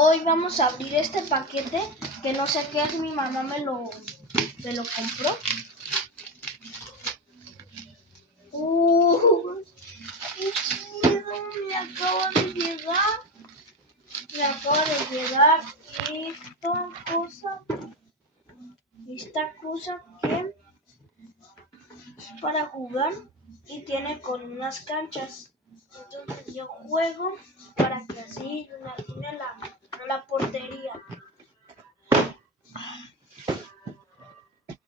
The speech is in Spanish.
Hoy vamos a abrir este paquete que no sé qué es, mi mamá me lo compró. ¡Qué chido! Me acaba de llegar esta cosa que es para jugar y tiene con unas canchas. Entonces yo juego para que así imagine la portería.